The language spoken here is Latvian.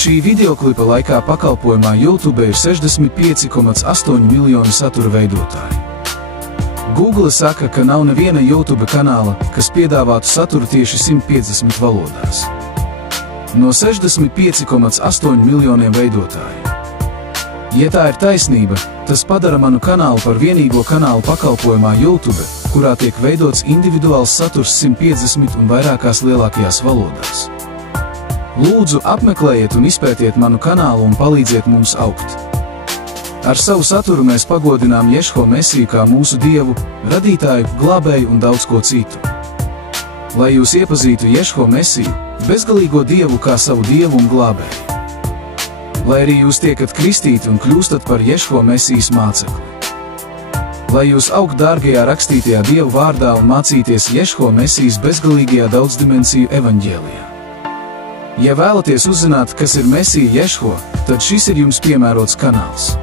Šī videoklipa laikā pakalpojumā YouTube ir 65,8 miljoni satura veidotāji. Google saka, ka nav neviena YouTube kanāla, kas piedāvātu saturu tieši 150 valodās. No 65,8 miljoniem veidotāju. Ja tā ir taisnība, tas padara manu kanālu par vienīgo kanālu pakalpojumā YouTube, kurā tiek veidots individuāls saturs 150 un vairākās lielākajās valodās. Lūdzu, apmeklējiet un izpētiet manu kanālu un palīdziet mums augt. Ar savu saturu mēs pagodinām Ješho Mesiju kā mūsu Dievu, radītāju, glābēju un daudz ko citu. Lai jūs iepazītu Ješho Mesiju, bezgalīgo Dievu kā savu Dievu un glābēju. Lai arī jūs tiekat kristīti un kļūstat par Ješho Mesijas mācekli. Lai jūs augt dārgajā rakstītajā Dievu vārdā un mācīties Ješho Mesijas bezgalīgajā daudzdimensiju evaņģēlijā. Ja vēlaties uzzināt, kas ir Mesija Ješho, tad šis ir jums piemērots kanāls.